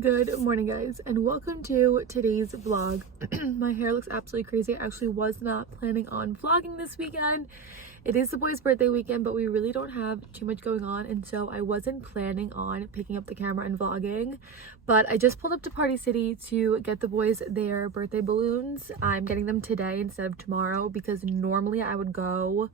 Good morning, guys, and welcome to today's vlog. My hair looks absolutely crazy. I actually was not planning on vlogging this weekend. It is the boys' birthday weekend, but we really don't have too much going on, and so I wasn't planning on picking up the camera and vlogging. But I just pulled up to Party City to get the boys their birthday balloons. I'm getting them today instead of tomorrow because normally I would go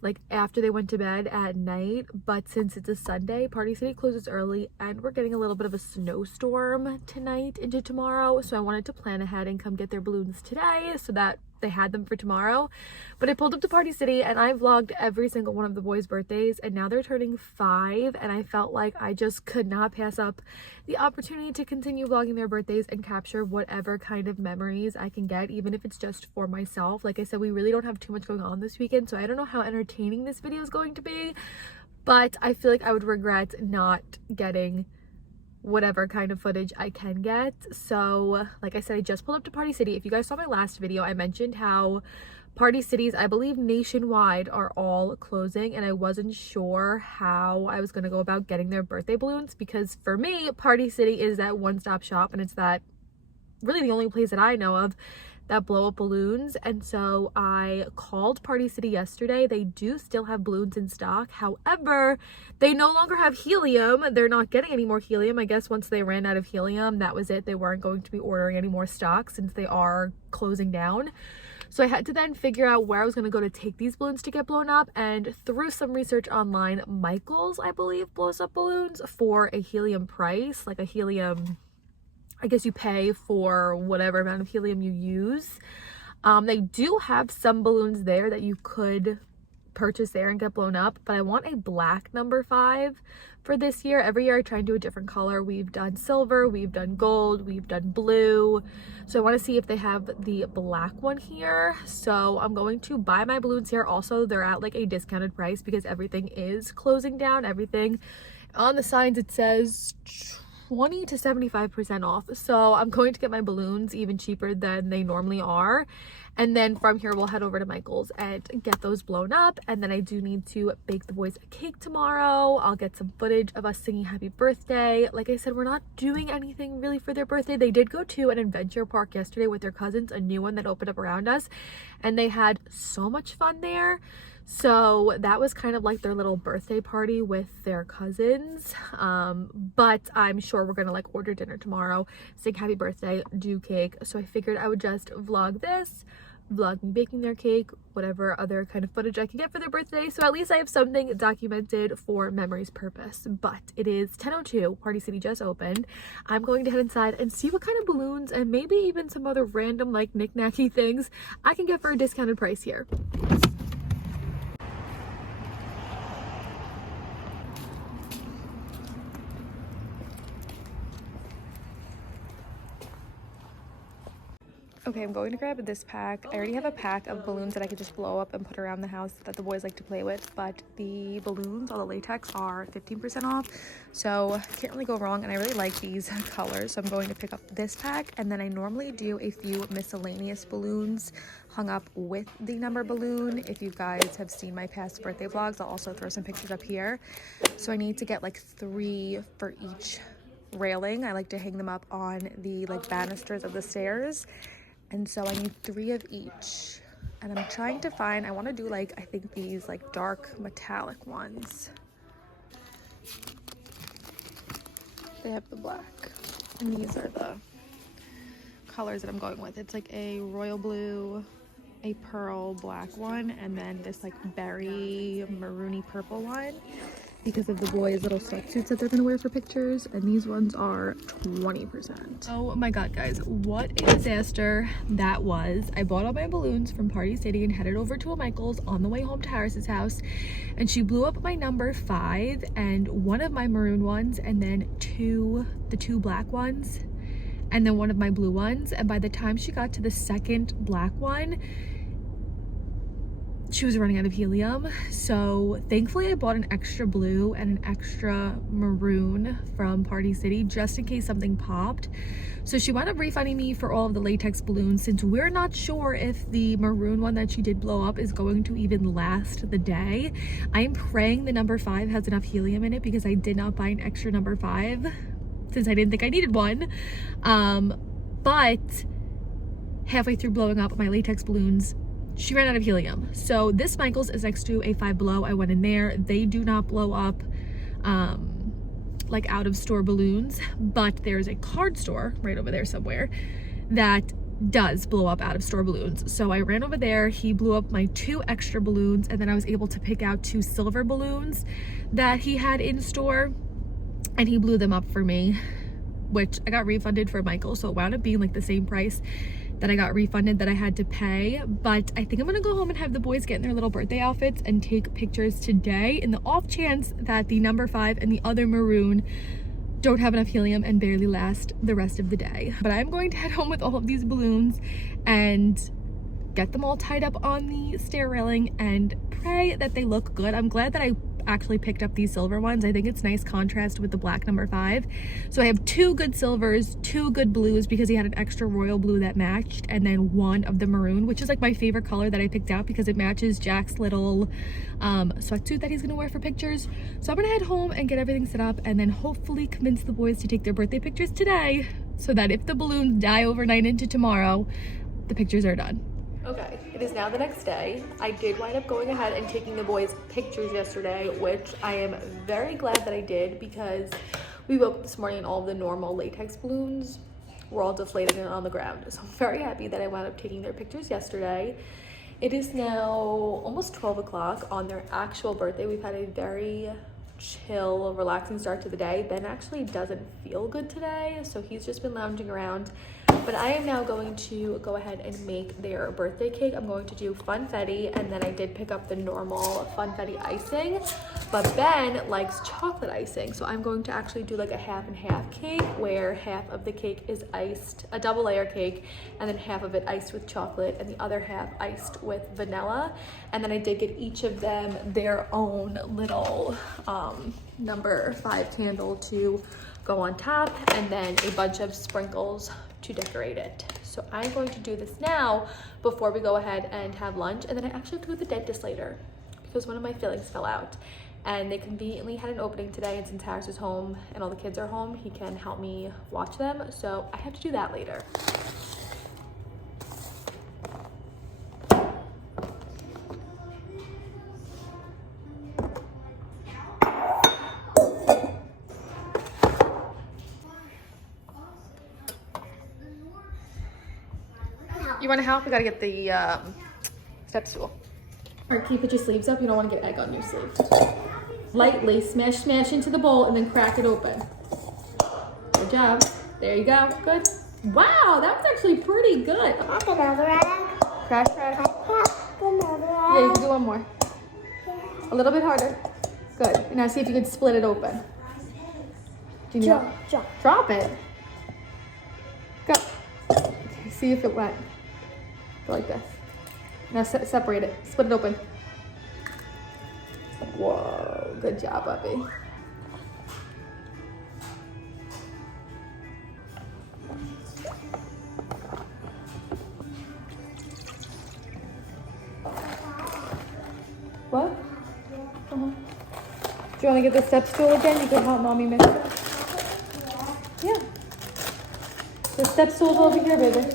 like after they went to bed at night, but since it's a Sunday, Party City closes early and we're getting a little bit of a snowstorm tonight into tomorrow, so I wanted to plan ahead and come get their balloons today so that they had them for tomorrow. But I pulled up to Party City and I vlogged every single one of the boys' birthdays, and now they're turning 5, and I felt like I just could not pass up the opportunity to continue vlogging their birthdays and capture whatever kind of memories I can get, even if it's just for myself. Like I said, we really don't have too much going on this weekend, so I don't know how entertaining this video is going to be, but I feel like I would regret not getting whatever kind of footage I can get. So like I said, I just pulled up to Party City. If you guys saw my last video, I mentioned how Party Cities, I believe nationwide, are all closing, and I wasn't sure how I was going to go about getting their birthday balloons, because for me, Party City is that one-stop shop, and it's that really the only place that I know of that blow up balloons. And so I called Party City yesterday. They do still have balloons in stock. However, they no longer have helium. They're not getting any more helium. I guess once they ran out of helium, that was it. They weren't going to be ordering any more stock since they are closing down. So I had to then figure out where I was going to go to take these balloons to get blown up, and through some research online, Michael's, I believe, blows up balloons for a helium price, like a helium, I guess you pay for whatever amount of helium you use. They do have some balloons there that you could purchase there and get blown up, but I want a black number 5 for this year. Every year I try and do a different color. We've done silver, we've done gold, we've done blue. So I want to see if they have the black one here. So I'm going to buy my balloons here. Also, they're at like a discounted price because everything is closing down. Everything on the signs, it says 20 to 75% off. So I'm going to get my balloons even cheaper than they normally are, and then from here we'll head over to Michael's and get those blown up. And then I do need to bake the boys a cake tomorrow. I'll get some footage of us singing happy birthday. Like I said, we're not doing anything really for their birthday. They did go to an adventure park yesterday with their cousins, a new one that opened up around us, and they had so much fun there. So that was kind of like their little birthday party with their cousins. But I'm sure we're gonna like order dinner tomorrow, sing happy birthday, do cake. So I figured I would just vlog this, vlog me baking their cake, whatever other kind of footage I can get for their birthday. So at least I have something documented for memories purpose. But it is 10:02, Party City just opened. I'm going to head inside and see what kind of balloons and maybe even some other random like knick-knacky things I can get for a discounted price here. Okay, I'm going to grab this pack. I already have a pack of balloons that I could just blow up and put around the house that the boys like to play with, but the balloons, all the latex, are 15% off, so can't really go wrong, and I really like these colors, so I'm going to pick up this pack. And then I normally do a few miscellaneous balloons hung up with the number balloon. If you guys have seen my past birthday vlogs, I'll also throw some pictures up here. So I need to get like 3 for each railing. I like to hang them up on the like banisters of the stairs. And so I need 3 of each, and I'm trying to find, I want to do like, I think these like dark metallic ones. They have the black, and these are the colors that I'm going with. It's like a royal blue, a pearl black one, and then this like berry maroony purple one, because of the boys' little sweatsuits that they're gonna wear for pictures, and these ones are 20%. Oh my god, guys, what a disaster that was. I bought all my balloons from Party City and headed over to a Michael's on the way home to Harris's house, and she blew up my number 5 and one of my maroon ones, and then the two black ones, and then one of my blue ones. And by the time she got to the second black one, she was running out of helium. So thankfully I bought an extra blue and an extra maroon from Party City just in case something popped. So she wound up refunding me for all of the latex balloons, since we're not sure if the maroon one that she did blow up is going to even last the day. I'm praying the number 5 has enough helium in it, because I did not buy an extra number 5. since I didn't think I needed one. But halfway through blowing up my latex balloons, she ran out of helium. So this Michael's is next to a Five Below. I went in there. They do not blow up like out of store balloons, but there's a card store right over there somewhere that does blow up out of store balloons. So I ran over there, he blew up my 2 extra balloons, and then I was able to pick out 2 silver balloons that he had in store, and he blew them up for me, which I got refunded for Michael, so it wound up being like the same price that I got refunded that I had to pay. But I think I'm gonna go home and have the boys get in their little birthday outfits and take pictures today, in the off chance that the number 5 and the other maroon don't have enough helium and barely last the rest of the day. But I'm going to head home with all of these balloons and get them all tied up on the stair railing and pray that they look good. I'm glad that I actually picked up these silver ones. I think it's nice contrast with the black number 5. So I have 2 good silvers, 2 good blues because he had an extra royal blue that matched, and then 1 of the maroon, which is like my favorite color that I picked out because it matches Jack's little sweatsuit that he's gonna wear for pictures. So I'm gonna head home and get everything set up and then hopefully convince the boys to take their birthday pictures today so that if the balloons die overnight into tomorrow, the pictures are done. Okay, it is now the next day. I did wind up going ahead and taking the boys' pictures yesterday, which I am very glad that I did because we woke up this morning and all of the normal latex balloons were all deflated and on the ground. So I'm very happy that I wound up taking their pictures yesterday. It is now almost 12 o'clock on their actual birthday. We've had a very chill, relaxing start to the day. Ben actually doesn't feel good today, so he's just been lounging around. But I am now going to go ahead and make their birthday cake. I'm going to do funfetti, and then I did pick up the normal funfetti icing, but Ben likes chocolate icing, so I'm going to actually do like a half and half cake where half of the cake is iced, a double layer cake, and then half of it iced with chocolate and the other half iced with vanilla. And then I did get each of them their own little number 5 candle to go on top, and then a bunch of sprinkles to decorate it. So I'm going to do this now before we go ahead and have lunch, and then I actually have to go to the dentist later because one of my fillings fell out, and they conveniently had an opening today, and since Harris is home and all the kids are home, he can help me watch them, so I have to do that later. You want to help? We gotta get the step stool. All right, can you put your sleeves up? You don't want to get egg on your sleeve. Lightly smash into the bowl and then crack it open. Good job. There you go. Good. Wow, that was actually pretty good. Crack another egg. Crack. Crack another egg. Yeah, you can do one more. A little bit harder. Good. Now see if you can split it open. Do you need help? Drop it. Go. Okay, see if it went. Go like this. Now separate it. Split it open. Whoa. Good job, puppy. What? Do you want to get the step stool again? You can help mommy mix it. Yeah. The step stool's over here, baby.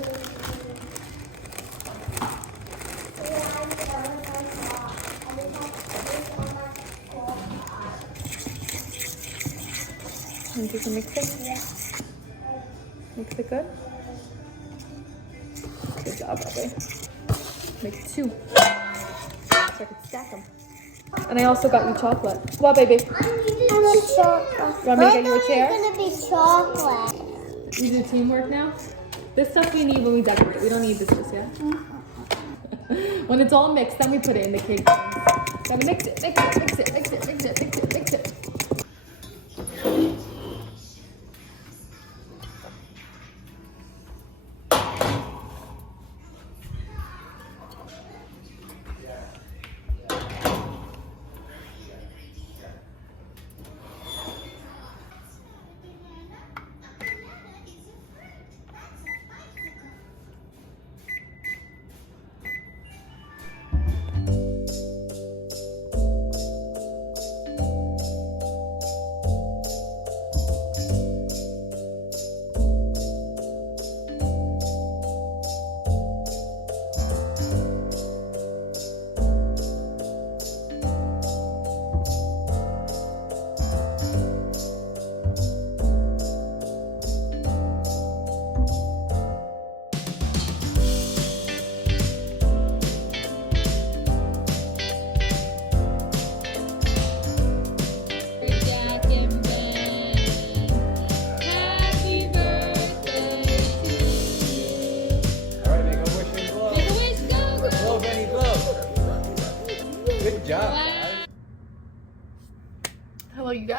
And you can mix it? Yeah. Mix it good? Good job, Bobby. Make 2. So I can stack them. And I also got you chocolate. What, baby? I want chocolate. You want me to get you a chair? It's gonna be chocolate. You do teamwork now? This stuff we need when we decorate. We don't need this just yet. When it's all mixed, then we put it in the cake. Gotta mix it.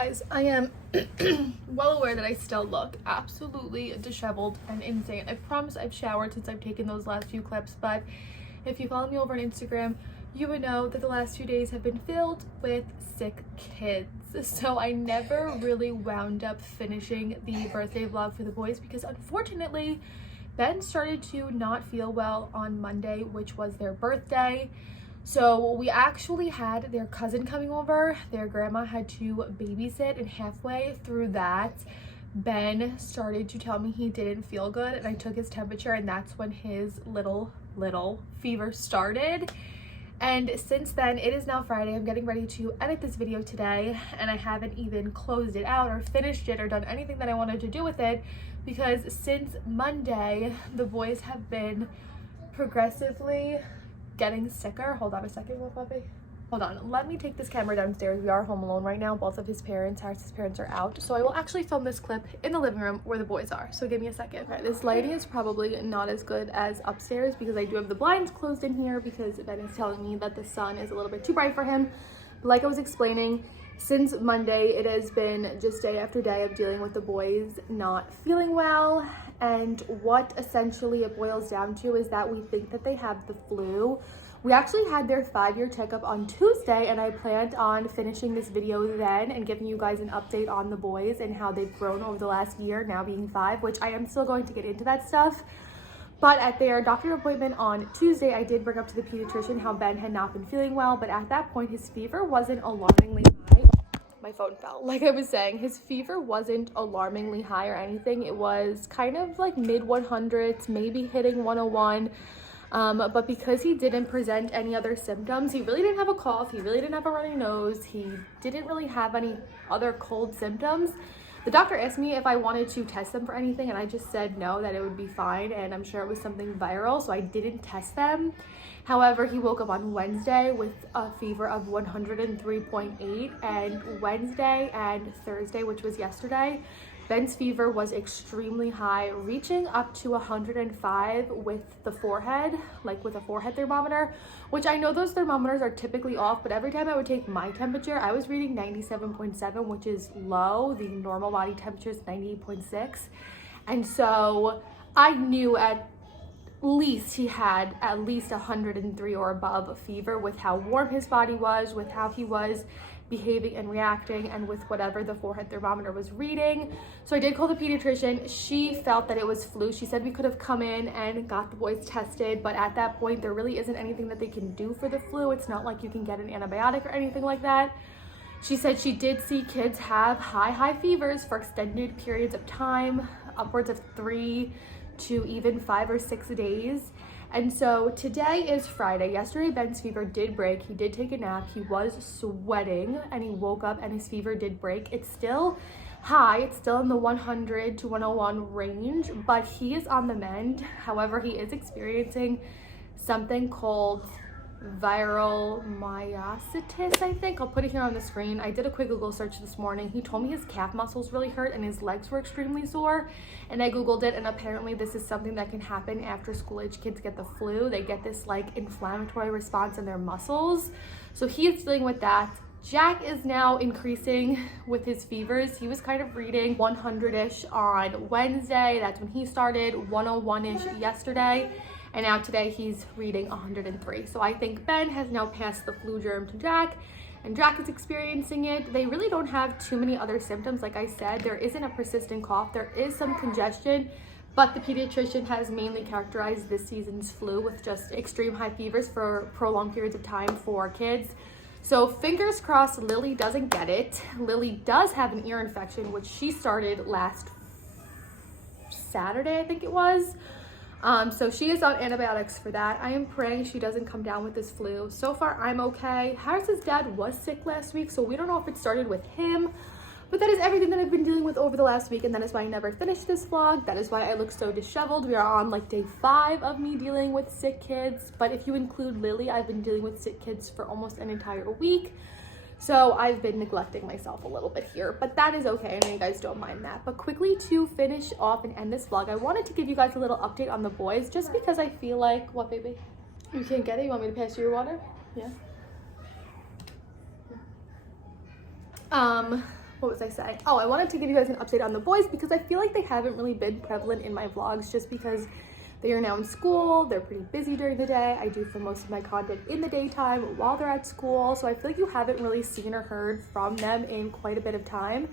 guys, I am well aware that I still look absolutely disheveled and insane. I promise I've showered since I've taken those last few clips, but if you follow me over on Instagram, you would know that the last few days have been filled with sick kids. So I never really wound up finishing the birthday vlog for the boys because unfortunately, Ben started to not feel well on Monday, which was their birthday. So we actually had their cousin coming over. Their grandma had to babysit, and halfway through that, Ben started to tell me he didn't feel good, and I took his temperature, and that's when his little fever started. And since then, it is now Friday. I'm getting ready to edit this video today, and I haven't even closed it out or finished it or done anything that I wanted to do with it because since Monday, the boys have been progressively getting sicker. Hold on a second, little puppy. Hold on, let me take this camera downstairs. We are home alone right now. Both of his parents, Harris's parents, are out. So I will actually film this clip in the living room where the boys are. So give me a second. Okay, this lighting is probably not as good as upstairs because I do have the blinds closed in here because Ben is telling me that the sun is a little bit too bright for him. But like I was explaining, since Monday, it has been just day after day of dealing with the boys not feeling well. And what essentially it boils down to is that we think that they have the flu. We actually had their 5-year checkup on Tuesday, and I planned on finishing this video then and giving you guys an update on the boys and how they've grown over the last year, now being 5, which I am still going to get into that stuff. But at their doctor appointment on Tuesday, I did bring up to the pediatrician how Ben had not been feeling well, but at that point, his fever wasn't alarmingly high. My phone fell. Like I was saying, his fever wasn't alarmingly high or anything. It was kind of like mid 100s, maybe hitting 101. But because he didn't present any other symptoms, he really didn't have a cough, he really didn't have a runny nose, he didn't really have any other cold symptoms. The doctor asked me if I wanted to test them for anything, and I just said no, that it would be fine, and I'm sure it was something viral, so I didn't test them. However, he woke up on Wednesday with a fever of 103.8, and Wednesday and Thursday, which was yesterday, Ben's fever was extremely high, reaching up to 105 with the forehead, like with a forehead thermometer, which I know those thermometers are typically off, but every time I would take my temperature, I was reading 97.7, which is low. The normal body temperature is 98.6. And so I knew at least he had at least 103 or above fever with how warm his body was, with how he was behaving and reacting, and with whatever the forehead thermometer was reading. So I did call the pediatrician. She felt that it was flu. She said we could have come in and got the boys tested, but at that point there really isn't anything that they can do for the flu. It's not like you can get an antibiotic or anything like that. She said she did see kids have high fevers for extended periods of time, upwards of 3 to even 5 or 6 days. And so today is Friday. Yesterday, Ben's fever did break. He did take a nap. He was sweating and he woke up and his fever did break. It's still high. It's still in the 100 to 101 range, but he is on the mend. However, he is experiencing something called viral myositis, I think. I'll put it here on the screen. I did a quick Google search this morning. He told me his calf muscles really hurt and his legs were extremely sore, and I Googled it, and apparently this is something that can happen after school age kids get the flu. They get this like inflammatory response in their muscles. So he is dealing with that. Jack is now increasing with his fevers. He was kind of reading 100-ish on Wednesday. That's when he started, 101-ish yesterday. And now today he's reading 103. So I think Ben has now passed the flu germ to Jack, and Jack is experiencing it. They really don't have too many other symptoms. Like I said, there isn't a persistent cough. There is some congestion, but the pediatrician has mainly characterized this season's flu with just extreme high fevers for prolonged periods of time for kids. So fingers crossed Lily doesn't get it. Lily does have an ear infection, which she started last Saturday, I think it was. So she is on antibiotics for that. I am praying she doesn't come down with this flu. So far, I'm okay. Harris's dad was sick last week, so we don't know if it started with him. But that is everything that I've been dealing with over the last week, and that is why I never finished this vlog. That is why I look so disheveled. We are on like day 5 of me dealing with sick kids. But if you include Lily, I've been dealing with sick kids for almost an entire week. So I've been neglecting myself a little bit here, but that is okay. I know you guys don't mind that. But quickly to finish off and end this vlog, I wanted to give you guys a little update on the boys, just because I feel like, what baby? You can't get it? You want me to pass you your water? Yeah. what was I saying? Oh, I wanted to give you guys an update on the boys because I feel like they haven't really been prevalent in my vlogs just because they are now in school. They're pretty busy during the day. I do film most of my content in the daytime while they're at school. So I feel like you haven't really seen or heard from them in quite a bit of time.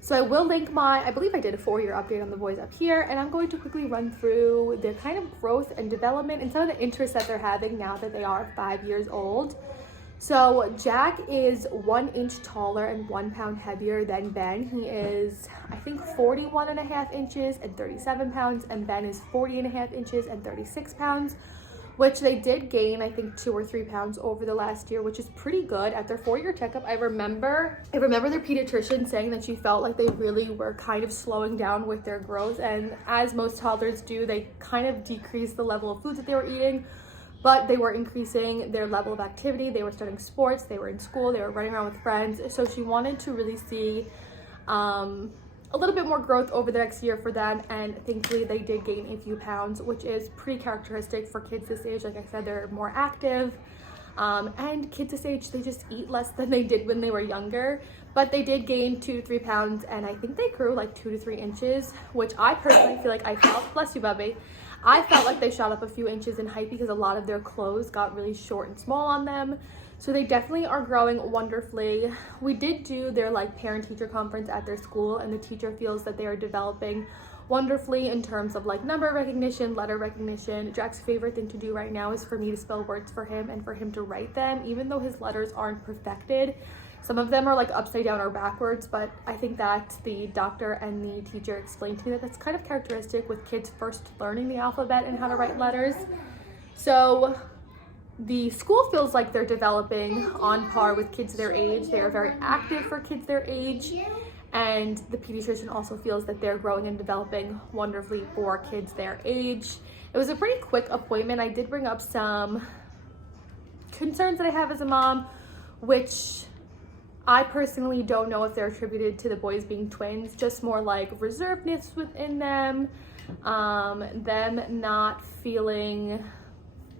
So I will link I believe I did a 4-year update on the boys up here, and I'm going to quickly run through their kind of growth and development and some of the interests that they're having now that they are 5 years old. So Jack is 1 inch taller and 1 pound heavier than Ben. He is, I think, 41.5 inches and 37 pounds, and Ben is 40.5 inches and 36 pounds, which they did gain, I think, 2 or 3 pounds over the last year, which is pretty good. At their 4-year checkup, I remember their pediatrician saying that she felt like they really were kind of slowing down with their growth, and as most toddlers do, they kind of decreased the level of foods that they were eating, but they were increasing their level of activity. They were starting sports, they were in school, they were running around with friends. So she wanted to really see a little bit more growth over the next year for them, and thankfully they did gain a few pounds, which is pretty characteristic for kids this age. Like I said, they're more active, and kids this age, they just eat less than they did when they were younger. But they did gain 2 to 3 pounds, and I think they grew like 2 to 3 inches, which I personally feel like I felt, bless you, Bubby, I felt like they shot up a few inches in height because a lot of their clothes got really short and small on them. So they definitely are growing wonderfully. We did do their like parent-teacher conference at their school, and the teacher feels that they are developing wonderfully in terms of like number recognition, letter recognition. Jack's favorite thing to do right now is for me to spell words for him and for him to write them, even though his letters aren't perfected. Some of them are like upside down or backwards, but I think that the doctor and the teacher explained to me that that's kind of characteristic with kids first learning the alphabet and how to write letters. So the school feels like they're developing on par with kids their age. They are very active for kids their age. And the pediatrician also feels that they're growing and developing wonderfully for kids their age. It was a pretty quick appointment. I did bring up some concerns that I have as a mom, which I personally don't know if they're attributed to the boys being twins, just more like reservedness within them, them not feeling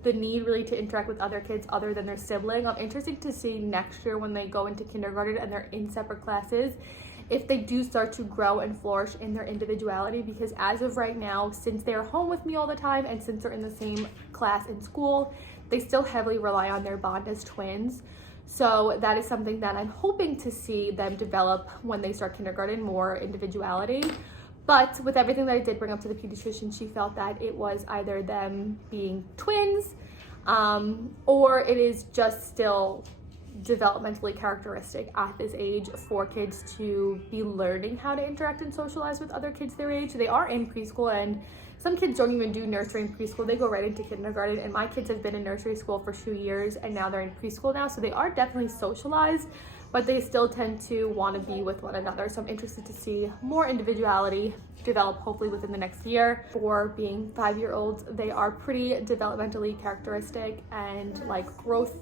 the need really to interact with other kids other than their sibling. I'm interested to see next year when they go into kindergarten and they're in separate classes, if they do start to grow and flourish in their individuality, because as of right now, since they're home with me all the time and since they're in the same class in school, they still heavily rely on their bond as twins. So that is something that I'm hoping to see them develop when they start kindergarten, more individuality. But with everything that I did bring up to the pediatrician, she felt that it was either them being twins, or it is just still developmentally characteristic at this age for kids to be learning how to interact and socialize with other kids their age. They are in preschool, and some kids don't even do nursery and preschool. They go right into kindergarten, and my kids have been in nursery school for 2 years, and now they're in preschool now. So they are definitely socialized, but they still tend to want to be with one another. So I'm interested to see more individuality develop hopefully within the next year. For being 5-year-olds, they are pretty developmentally characteristic and like growth.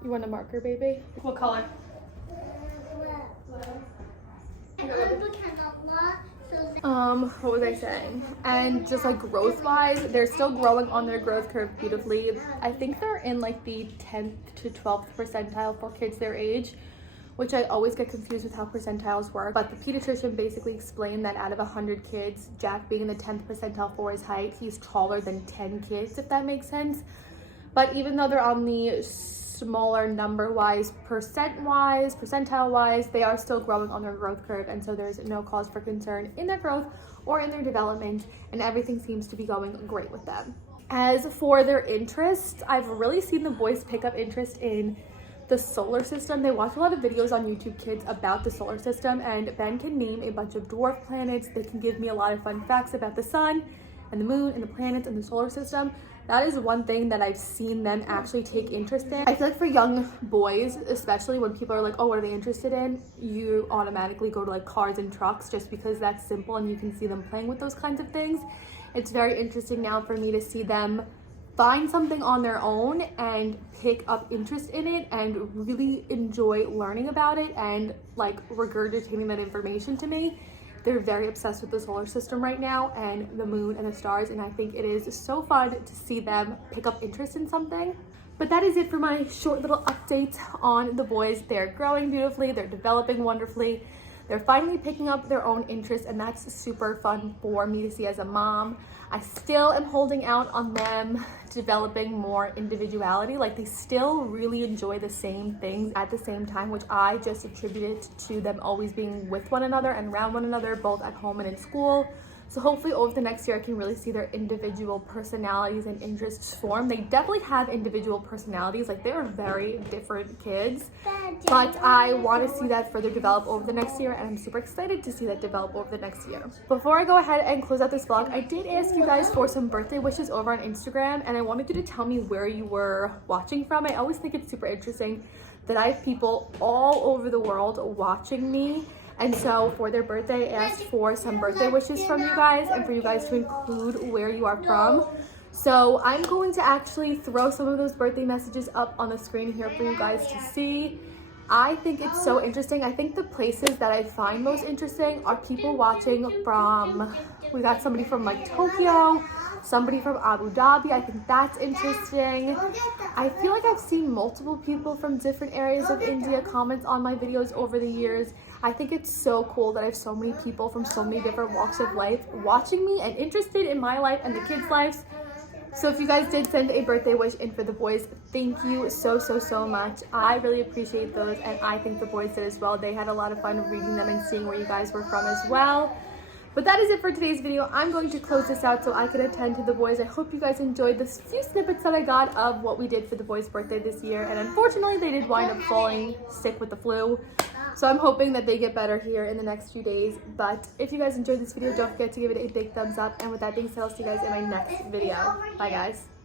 You want a marker, baby? What color? What was I saying? And just like growth wise, they're still growing on their growth curve beautifully. I think they're in like the 10th to 12th percentile for kids their age, which I always get confused with how percentiles work. But the pediatrician basically explained that out of 100 kids, Jack being in the 10th percentile for his height, he's taller than 10 kids, if that makes sense. But even though they're on the smaller number-wise, percentile-wise, they are still growing on their growth curve, and so there's no cause for concern in their growth or in their development, and everything seems to be going great with them. As for their interests, I've really seen the boys pick up interest in the solar system. They watch a lot of videos on YouTube Kids about the solar system, and Ben can name a bunch of dwarf planets. They can give me a lot of fun facts about the sun and the moon and the planets and the solar system. That is one thing that I've seen them actually take interest in. I feel like for young boys, especially when people are like, oh, what are they interested in? You automatically go to like cars and trucks just because that's simple and you can see them playing with those kinds of things. It's very interesting now for me to see them find something on their own and pick up interest in it and really enjoy learning about it and like regurgitating that information to me. They're very obsessed with the solar system right now and the moon and the stars, and I think it is so fun to see them pick up interest in something. But that is it for my short little update on the boys. They're growing beautifully, they're developing wonderfully, they're finally picking up their own interests, and that's super fun for me to see as a mom. I still am holding out on them developing more individuality. Like, they still really enjoy the same things at the same time, which I just attributed to them always being with one another and around one another, both at home and in school. So hopefully over the next year, I can really see their individual personalities and interests form. They definitely have individual personalities. Like, they're very different kids, but I want to see that further develop over the next year, and I'm super excited to see that develop over the next year. Before I go ahead and close out this vlog, I did ask you guys for some birthday wishes over on Instagram, and I wanted you to tell me where you were watching from. I always think it's super interesting that I have people all over the world watching me. And so for their birthday, I asked for some birthday wishes from you guys and for you guys to include where you are from. So I'm going to actually throw some of those birthday messages up on the screen here for you guys to see. I think it's so interesting. I think the places that I find most interesting are people watching from, we got somebody from like Tokyo, somebody from Abu Dhabi. I think that's interesting. I feel like I've seen multiple people from different areas of India comment on my videos over the years. I think it's so cool that I have so many people from so many different walks of life watching me and interested in my life and the kids' lives. So if you guys did send a birthday wish in for the boys, thank you so much. I really appreciate those, and I think the boys did as well. They had a lot of fun reading them and seeing where you guys were from as well. But that is it for today's video. I'm going to close this out so I could attend to the boys. I hope you guys enjoyed the few snippets that I got of what we did for the boys' birthday this year. And unfortunately, they did wind up falling sick with the flu. So I'm hoping that they get better here in the next few days. But if you guys enjoyed this video, don't forget to give it a big thumbs up. And with that being said, I'll see you guys in my next video. Bye, guys.